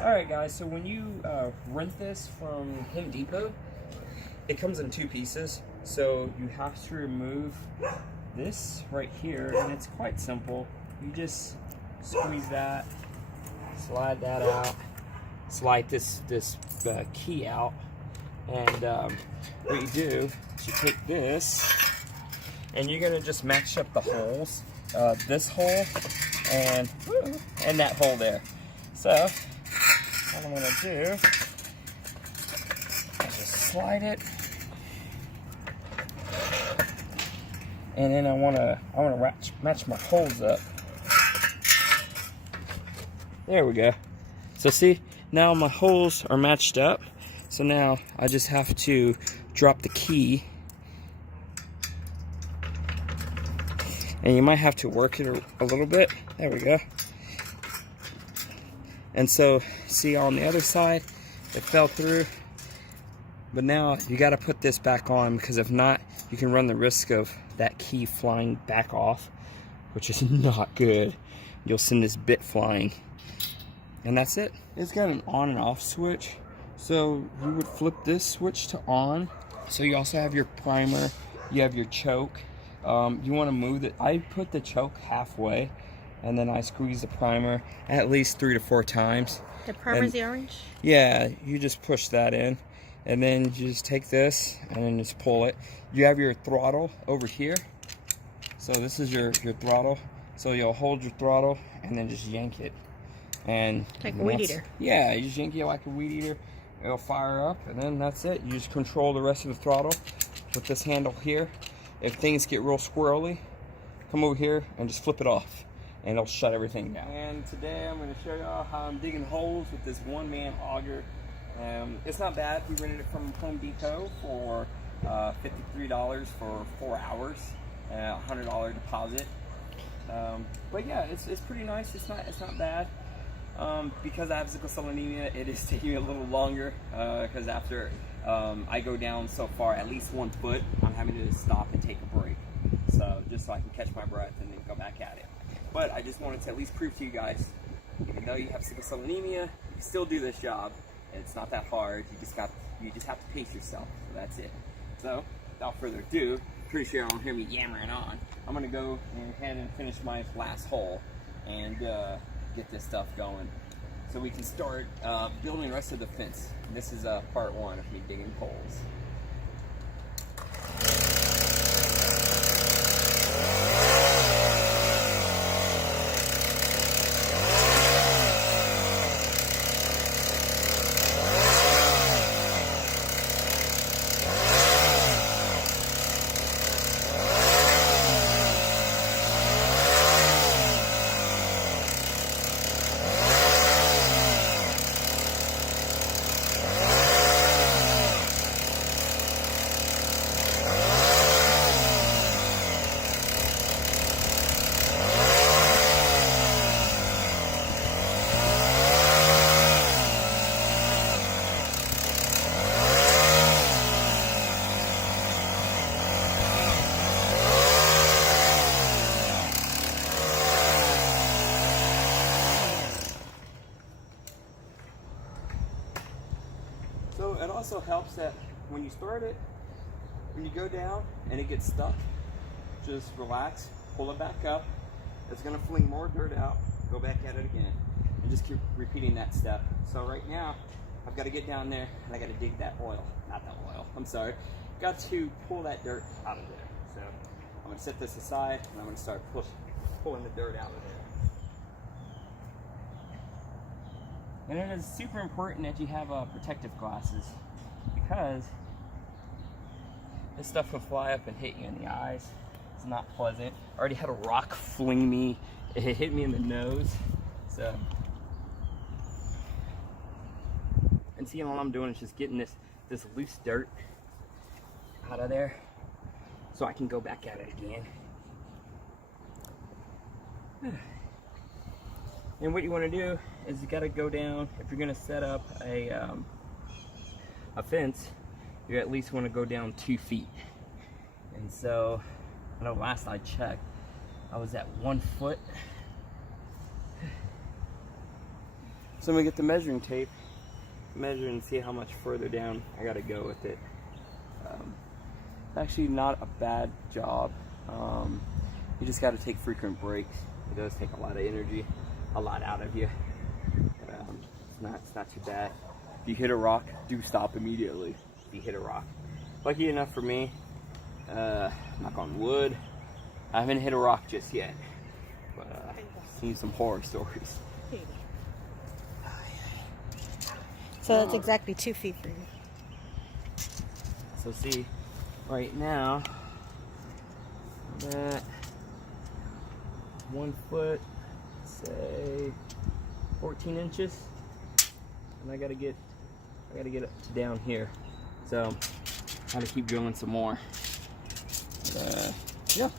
Alright guys, so when you rent this from Home Depot, it comes in 2 pieces. So you have to remove this right here, and it's quite simple. You just squeeze that, slide that out, slide this key out, and what you do is you take this, and you're gonna just match up the holes, this hole and that hole there. So what I'm gonna do is just slide it, and then I wanna match my holes up. There we go. So see, now my holes are matched up. So now I just have to drop the key, and you might have to work it a little bit. There we go. And so, see, on the other side, it fell through. But now you got to put this back on, because if not, you can run the risk of that key flying back off, which is not good. You'll send this bit flying. And that's it. It's got an on and off switch. So you would flip this switch to on. So you also have your primer, you have your choke. You want to move it. I put the choke halfway, and then I squeeze the primer at least 3 to 4 times. The primer's the orange? Yeah, you just push that in, and then you just take this and then just pull it. You have your throttle over here. So this is your throttle. So you'll hold your throttle and then just yank it. And like a weed eater. Yeah, you just yank it like a weed eater. It'll fire up, and then that's it. You just control the rest of the throttle with this handle here. If things get real squirrely, come over here and just flip it off, and it'll shut everything down. And today I'm going to show y'all how I'm digging holes with this one-man auger. It's not bad. We rented it from Home Depot for $53 for 4 hours, $100 deposit. But yeah, it's pretty nice. It's not bad. Because I have sickle cell anemia, it is taking me a little longer, because after I go down so far, at least 1 foot, I'm having to stop and take a break. So just so I can catch my breath and then go back at it. But I just wanted to at least prove to you guys, even though you have sickle cell anemia, you can still do this job. It's not that hard. You just have to pace yourself. So that's it. So without further ado, pretty sure you don't hear me yammering on. I'm gonna go ahead and finish my last hole and get this stuff going, so we can start building the rest of the fence. This is part 1 of me digging holes. So it also helps that when you start it, when you go down and it gets stuck, just relax, pull it back up. It's gonna fling more dirt out, go back at it again, and just keep repeating that step. So right now, I've got to get down there and I got to dig that oil, not that oil, I'm sorry. Got to pull that dirt out of there. So I'm gonna set this aside and I'm gonna start pulling the dirt out of there. And it is super important that you have protective glasses, because this stuff will fly up and hit you in the eyes. It's not pleasant. I already had a rock fling me. It hit me in the nose. So, and see, all I'm doing is just getting this loose dirt out of there, so I can go back at it again. And what you want to do is you got to go down. If you're going to set up a fence, you at least want to go down 2 feet. And so, I know last I checked, I was at 1 foot. So I'm gonna get the measuring tape, measure and see how much further down I gotta go with it. Actually not a bad job. You just gotta take frequent breaks. It does take a lot of energy, a lot out of you. But, it's not too bad. If you hit a rock, do stop immediately. If you hit a rock. Lucky enough for me, knock on wood, I haven't hit a rock just yet. But seen some horror stories. So that's exactly 2 feet for you. So see, right now, I'm at 1 foot, say 14 inches, and I gotta get up to down here. So I gotta keep drilling some more. But, yeah.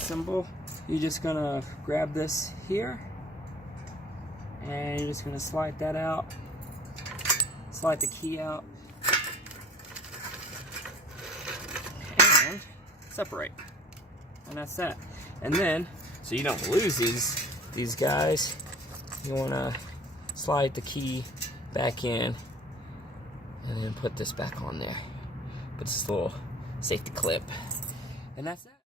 Symbol, you're just gonna grab this here and you're just gonna slide that out, slide the key out, and separate, and that's that. And then, so you don't lose these guys, you wanna slide the key back in and then put this back on there. Put this little safety clip, and that's that.